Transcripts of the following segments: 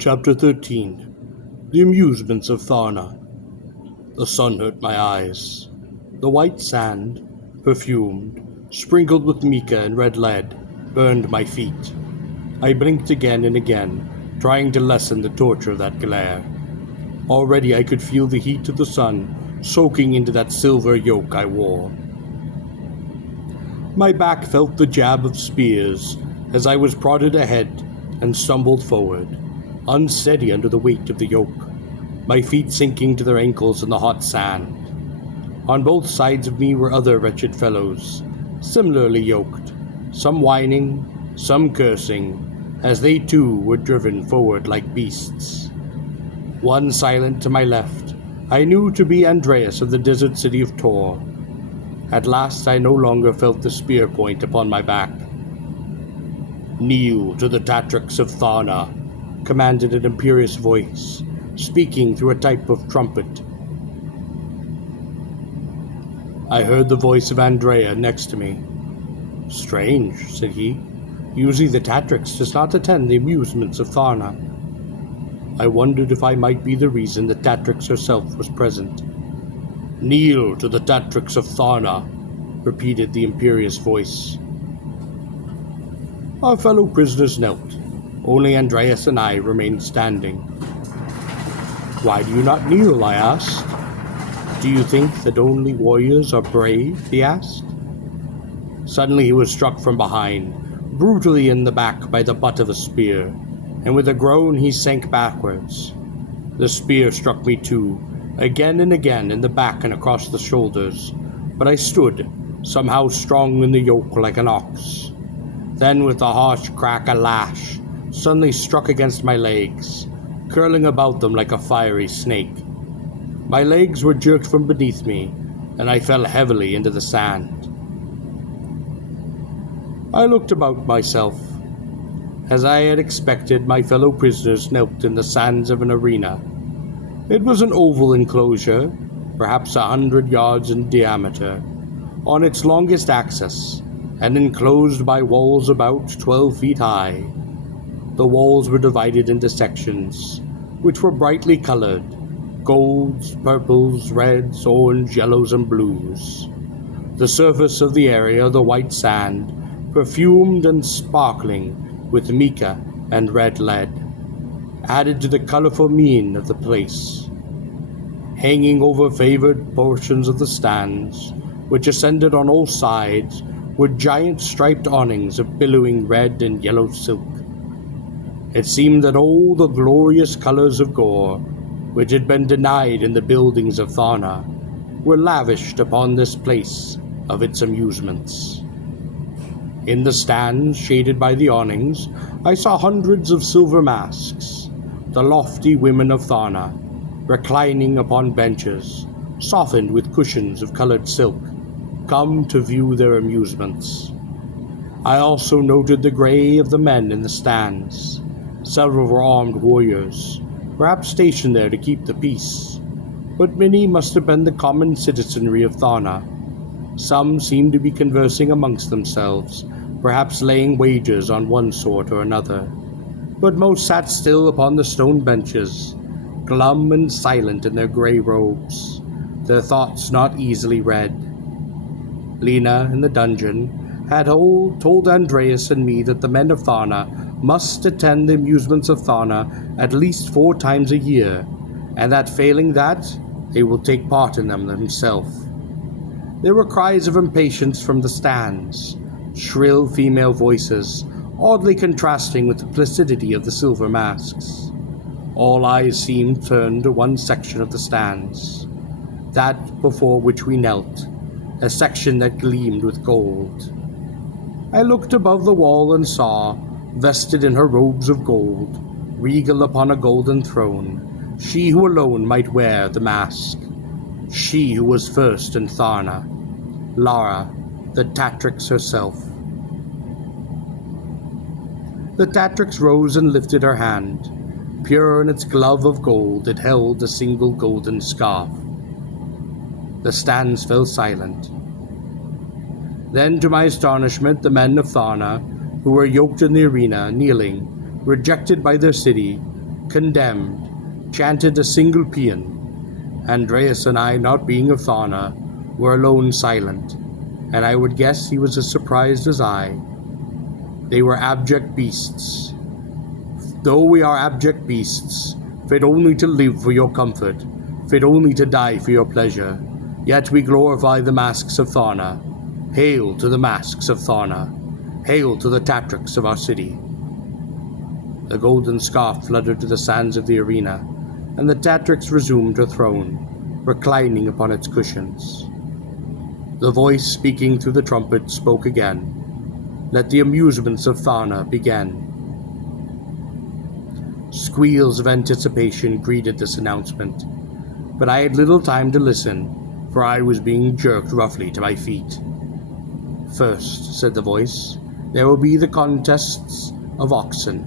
Chapter 13. The Amusements of Tharna. The sun hurt my eyes. The white sand, perfumed, sprinkled with mica and red lead, burned my feet. I blinked again and again, trying to lessen the torture of that glare. Already I could feel the heat of the sun soaking into that silver yoke I wore. My back felt the jab of spears as I was prodded ahead and stumbled forward, unsteady under the weight of the yoke, my feet sinking to their ankles in the hot sand. On both sides of me were other wretched fellows, similarly yoked, some whining, some cursing, as they too were driven forward like beasts. One silent to my left I knew to be Andreas of the desert city of Tor. At last I no longer felt the spear point upon my back. "Kneel to the Tatrix of Tharna," commanded an imperious voice, speaking through a type of trumpet. I heard the voice of Andrea next to me. "Strange," said he. "Usually the Tatrix does not attend the amusements of Tharna." I wondered if I might be the reason the Tatrix herself was present. "Kneel to the Tatrix of Tharna," repeated the imperious voice. Our fellow prisoners knelt. Only Andreas and I remained standing. "Why do you not kneel?" I asked. "Do you think that only warriors are brave?" he asked. Suddenly he was struck from behind, brutally in the back by the butt of a spear, and with a groan he sank backwards. The spear struck me too, again and again in the back and across the shoulders, but I stood, somehow strong in the yoke like an ox. Then with a harsh crack a lash suddenly struck against my legs, curling about them like a fiery snake. My legs were jerked from beneath me, and I fell heavily into the sand. I looked about myself. As I had expected, my fellow prisoners knelt in the sands of an arena. It was an oval enclosure, perhaps 100 yards in diameter, on its longest axis, and enclosed by walls about 12 feet high. The walls were divided into sections, which were brightly colored: golds, purples, reds, orange, yellows, and blues. The surface of the area, the white sand, perfumed and sparkling with mica and red lead, added to the colorful mien of the place. Hanging over favored portions of the stands, which ascended on all sides, were giant striped awnings of billowing red and yellow silk. It seemed that all the glorious colors of Gor, which had been denied in the buildings of Tharna, were lavished upon this place of its amusements. In the stands, shaded by the awnings, I saw hundreds of silver masks, the lofty women of Tharna, reclining upon benches, softened with cushions of colored silk, come to view their amusements. I also noted the gray of the men in the stands. Several were armed warriors, perhaps stationed there to keep the peace, but many must have been the common citizenry of Tharna. Some seemed to be conversing amongst themselves, perhaps laying wagers on one sort or another, but most sat still upon the stone benches, glum and silent in their gray robes, their thoughts not easily read. Lena, in the dungeon, had told Andreas and me that the men of Tharna must attend the amusements of Tharna at least 4 times a year, and that failing that, they will take part in them themselves. There were cries of impatience from the stands, shrill female voices, oddly contrasting with the placidity of the silver masks. All eyes seemed turned to one section of the stands, that before which we knelt, a section that gleamed with gold. I looked above the wall and saw, vested in her robes of gold, regal upon a golden throne, she who alone might wear the mask, she who was first in Tharna, Lara, the Tatrix herself. The Tatrix rose and lifted her hand. Pure in its glove of gold, it held a single golden scarf. The stands fell silent. Then, to my astonishment, the men of Tharna, who were yoked in the arena, kneeling, rejected by their city, condemned, chanted a single paean. Andreas and I, not being of Thana, were alone silent, and I would guess he was as surprised as I. They were abject beasts. Though we are abject beasts, fit only to live for your comfort, fit only to die for your pleasure, yet we glorify the masks of Thana. Hail to the masks of Thana! Hail to the Tatrix of our city! The golden scarf fluttered to the sands of the arena, and the Tatrix resumed her throne, reclining upon its cushions. The voice speaking through the trumpet spoke again. Let the amusements of Thana begin. Squeals of anticipation greeted this announcement, but I had little time to listen, for I was being jerked roughly to my feet. First, said the voice, there will be the contests of oxen.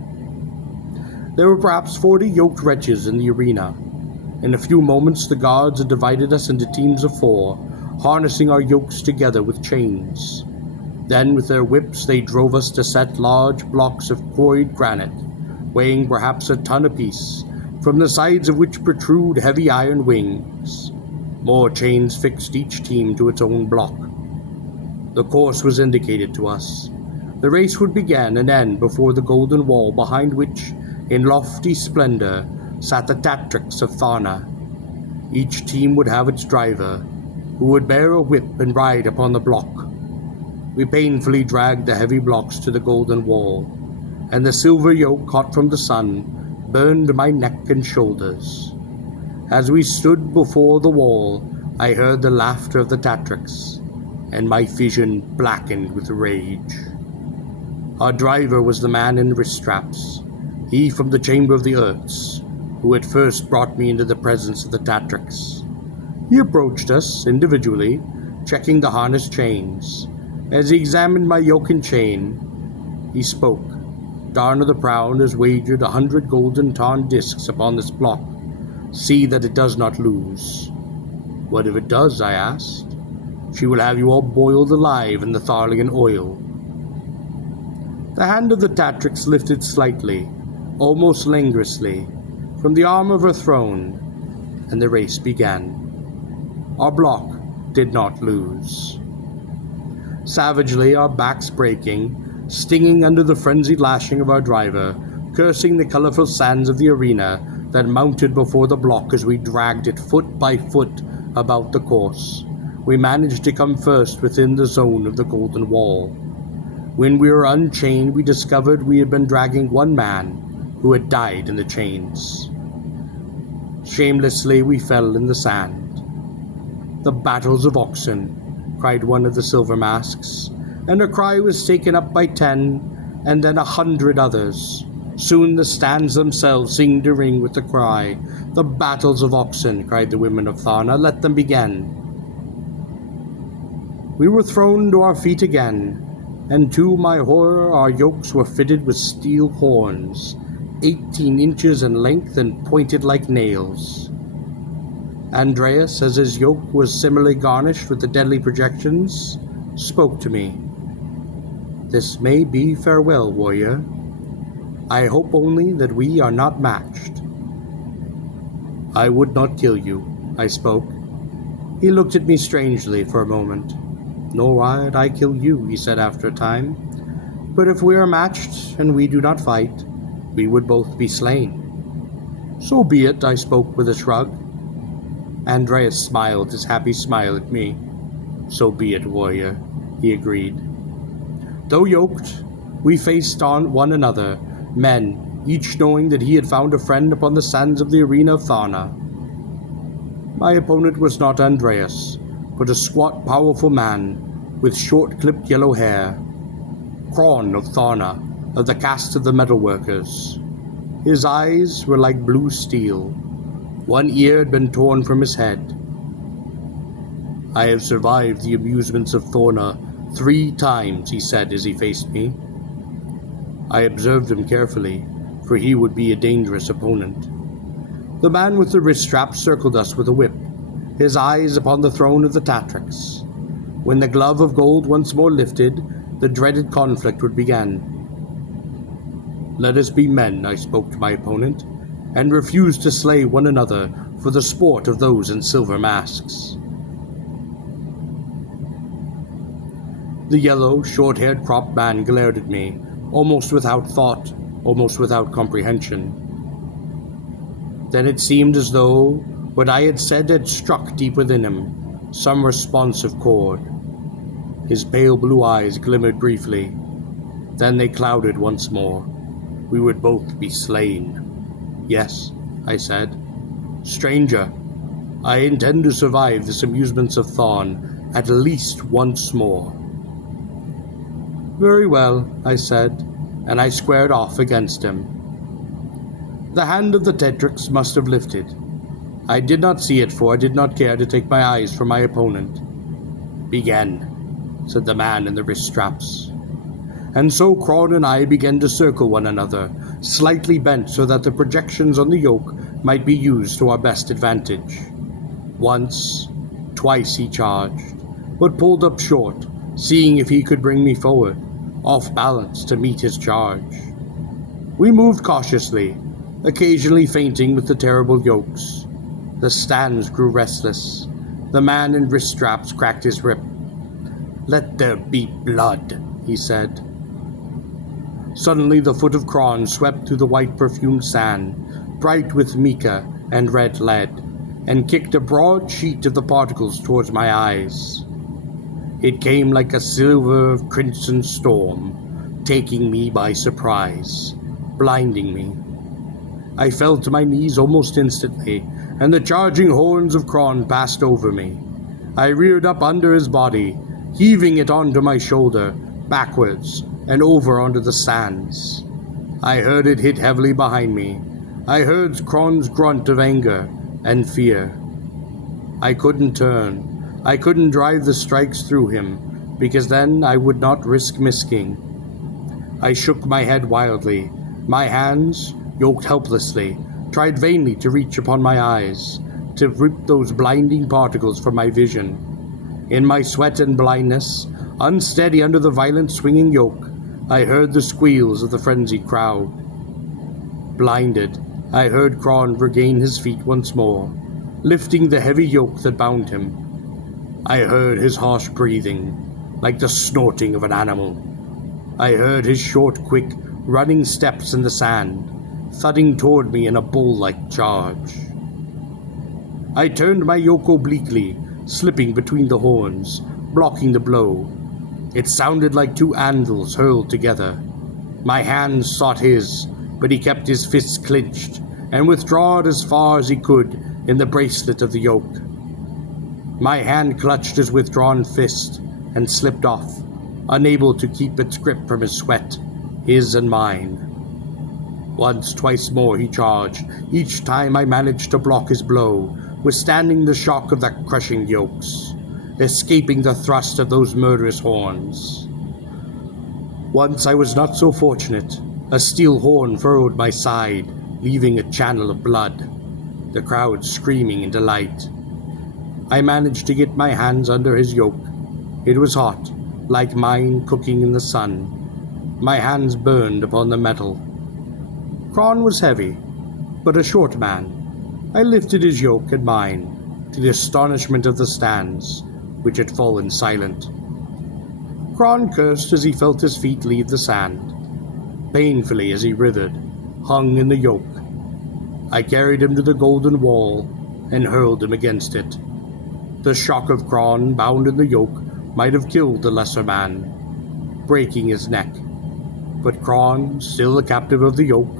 There were perhaps 40 yoked wretches in the arena. In a few moments the guards had divided us into teams of 4, harnessing our yokes together with chains. Then with their whips they drove us to set large blocks of quarried granite, weighing perhaps a ton apiece, from the sides of which protrude heavy iron wings. More chains fixed each team to its own block. The course was indicated to us. The race would begin and end before the golden wall behind which, in lofty splendor, sat the Tatrix of Thana. Each team would have its driver, who would bear a whip and ride upon the block. We painfully dragged the heavy blocks to the golden wall, and the silver yoke caught from the sun burned my neck and shoulders. As we stood before the wall, I heard the laughter of the Tatrix, and my vision blackened with rage. Our driver was the man in wrist straps, he from the Chamber of the Earths, who had first brought me into the presence of the Tatrix. He approached us individually, checking the harness chains. As he examined my yoke and chain, he spoke. Darna the Proud has wagered 100 golden tarn discs upon this block. See that it does not lose. What if it does? I asked. She will have you all boiled alive in the Tharlian oil. The hand of the Tatrix lifted slightly, almost languorously, from the arm of her throne, and the race began. Our block did not lose. Savagely, our backs breaking, stinging under the frenzied lashing of our driver, cursing the colorful sands of the arena that mounted before the block as we dragged it foot by foot about the course, we managed to come first within the zone of the golden wall. When we were unchained, we discovered we had been dragging one man who had died in the chains. Shamelessly, we fell in the sand. The battles of oxen, cried one of the silver masks, and her cry was taken up by 10, and then 100 others. Soon the stands themselves seemed to ring with the cry. The battles of oxen, cried the women of Thana, let them begin. We were thrown to our feet again, and to my horror our yokes were fitted with steel horns, 18 inches in length and pointed like nails. Andreas, as his yoke was similarly garnished with the deadly projections, spoke to me. This may be farewell, warrior. I hope only that we are not matched. I would not kill you, I spoke. He looked at me strangely for a moment. Nor would I kill you, he said after a time. But if we are matched and we do not fight, we would both be slain. So be it, I spoke with a shrug. Andreas smiled his happy smile at me. So be it, warrior, he agreed. Though yoked, we faced on one another, men, each knowing that he had found a friend upon the sands of the arena of Thana. My opponent was not Andreas, but a squat, powerful man with short-clipped yellow hair. Kron of Thana, of the caste of the metalworkers. His eyes were like blue steel. One ear had been torn from his head. I have survived the amusements of Thorna 3 times, he said as he faced me. I observed him carefully, for he would be a dangerous opponent. The man with the wrist strap circled us with a whip, his eyes upon the throne of the Tatrix. When the glove of gold once more lifted, the dreaded conflict would begin. Let us be men, I spoke to my opponent, and refused to slay one another for the sport of those in silver masks. The yellow, short-haired cropped man glared at me, almost without thought, almost without comprehension. Then it seemed as though what I had said had struck deep within him, some responsive chord. His pale blue eyes glimmered briefly. Then they clouded once more. We would both be slain. Yes, I said. Stranger, I intend to survive this amusements of Thorn at least once more. Very well, I said, and I squared off against him. The hand of the Tetrix must have lifted. I did not see it, for I did not care to take my eyes from my opponent. Begin, said the man in the wrist straps. And so Cron and I began to circle one another, slightly bent so that the projections on the yoke might be used to our best advantage. Once, twice he charged, but pulled up short, seeing if he could bring me forward, off balance to meet his charge. We moved cautiously, occasionally feinting with the terrible yokes. The stands grew restless. The man in wrist straps cracked his rib. Let there be blood, he said. Suddenly the foot of Cron swept through the white perfumed sand, bright with mica and red lead, and kicked a broad sheet of the particles towards my eyes. It came like a silver crimson storm, taking me by surprise, blinding me. I fell to my knees almost instantly, and the charging horns of Cron passed over me. I reared up under his body, heaving it onto my shoulder, backwards, and over onto the sands. I heard it hit heavily behind me. I heard Cron's grunt of anger and fear. I couldn't turn. I couldn't drive the strikes through him, because then I would not risk missing. I shook my head wildly. My hands, yoked helplessly, tried vainly to reach upon my eyes, to rip those blinding particles from my vision. In my sweat and blindness, unsteady under the violent swinging yoke, I heard the squeals of the frenzied crowd. Blinded, I heard Cron regain his feet once more, lifting the heavy yoke that bound him. I heard his harsh breathing, like the snorting of an animal. I heard his short, quick, running steps in the sand, thudding toward me in a bull-like charge. I turned my yoke obliquely, slipping between the horns, blocking the blow. It sounded like two anvils hurled together. My hands sought his, but he kept his fists clenched and withdrawed as far as he could in the bracelet of the yoke. My hand clutched his withdrawn fist and slipped off, unable to keep its grip from his sweat, his and mine. Once, twice more he charged. Each time I managed to block his blow, withstanding the shock of that crushing yokes, escaping the thrust of those murderous horns. Once I was not so fortunate. A steel horn furrowed my side, leaving a channel of blood, the crowd screaming in delight. I managed to get my hands under his yoke. It was hot, like mine cooking in the sun. My hands burned upon the metal. Cron was heavy, but a short man. I lifted his yoke and mine, to the astonishment of the stands, which had fallen silent. Cron cursed as he felt his feet leave the sand, painfully as he writhed, hung in the yoke. I carried him to the golden wall and hurled him against it. The shock of Cron bound in the yoke might have killed the lesser man, breaking his neck. But Cron, still a captive of the yoke,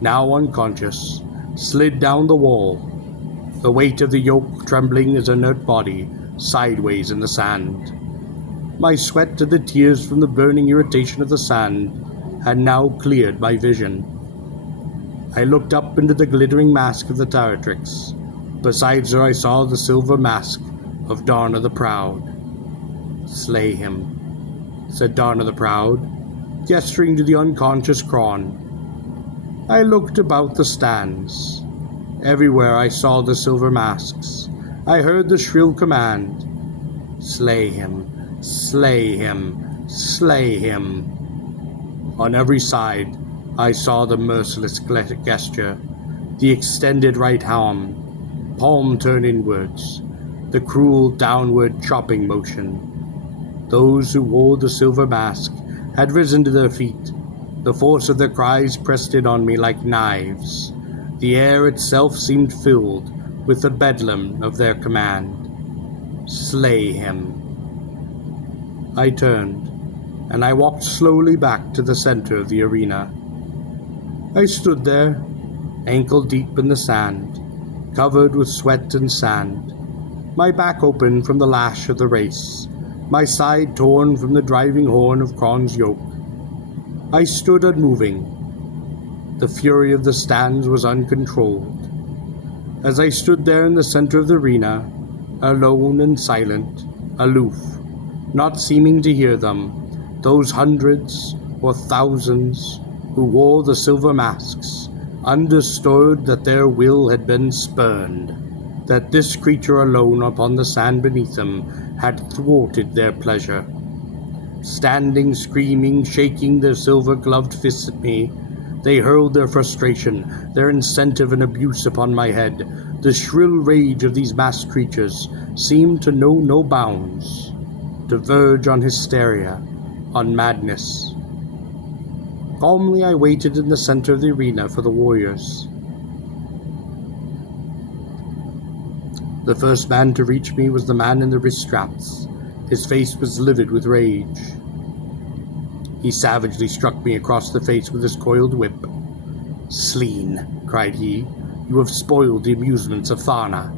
now unconscious, slid down the wall, the weight of the yoke trembling his inert body sideways in the sand. My sweat and the tears from the burning irritation of the sand had now cleared my vision. I looked up into the glittering mask of the Taratrix. Besides her I saw the silver mask of Darna the Proud. "Slay him," said Darna the Proud, gesturing to the unconscious Cron. I looked about the stands. Everywhere I saw the silver masks. I heard the shrill command, "Slay him, slay him, slay him." On every side I saw the merciless gesture, The extended right arm, palm turned inwards, the cruel downward chopping motion. Those who wore the silver mask had risen to their feet. The force of their cries pressed in on me like knives. The air itself seemed filled with the bedlam of their command. Slay him. I turned, and I walked slowly back to the center of the arena. I stood there, ankle deep in the sand, covered with sweat and sand, my back open from the lash of the race, my side torn from the driving horn of Kron's yoke. I stood unmoving. The fury of the stands was uncontrolled. As I stood there in the center of the arena, alone and silent, aloof, not seeming to hear them, those hundreds or thousands who wore the silver masks understood that their will had been spurned, that this creature alone upon the sand beneath them had thwarted their pleasure. Standing, screaming, shaking their silver-gloved fists at me, they hurled their frustration, their incentive and abuse upon my head. The shrill rage of these masked creatures seemed to know no bounds, to verge on hysteria, on madness. Calmly I waited in the center of the arena for the warriors. The first man to reach me was the man in the wrist straps. His face was livid with rage. He savagely struck me across the face with his coiled whip. "Sleen," cried he, "you have spoiled the amusements of Thana."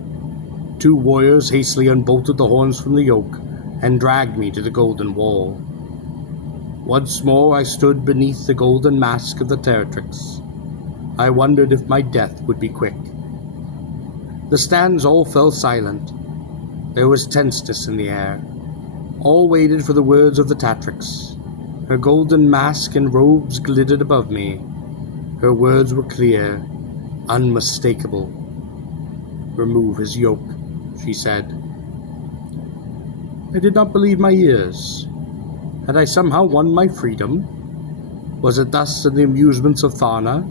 2 warriors hastily unbolted the horns from the yoke and dragged me to the golden wall. Once more I stood beneath the golden mask of the Territrix. I wondered if my death would be quick. The stands all fell silent. There was tenseness in the air. All waited for the words of the Tatrix. Her golden mask and robes glittered above me. Her words were clear, unmistakable. "Remove his yoke," she said. I did not believe my ears. Had I somehow won my freedom? Was it thus in the amusements of Thana?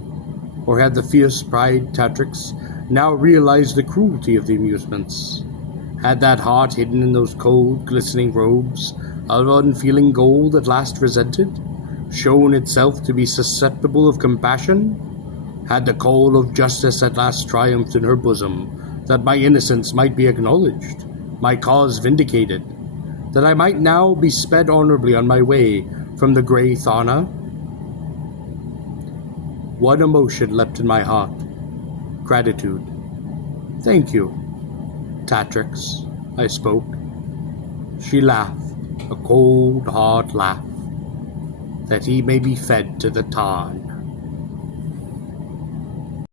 Or had the fierce pride Tatrix now realized the cruelty of the amusements? Had that heart hidden in those cold, glistening robes of unfeeling gold at last resented, shown itself to be susceptible of compassion? Had the call of justice at last triumphed in her bosom, that my innocence might be acknowledged, my cause vindicated, that I might now be sped honorably on my way from the grey Thana? One emotion leapt in my heart: gratitude. "Thank you, Tatrix," I spoke. She laughed, a cold, hard laugh. "That he may be fed to the Tarn,"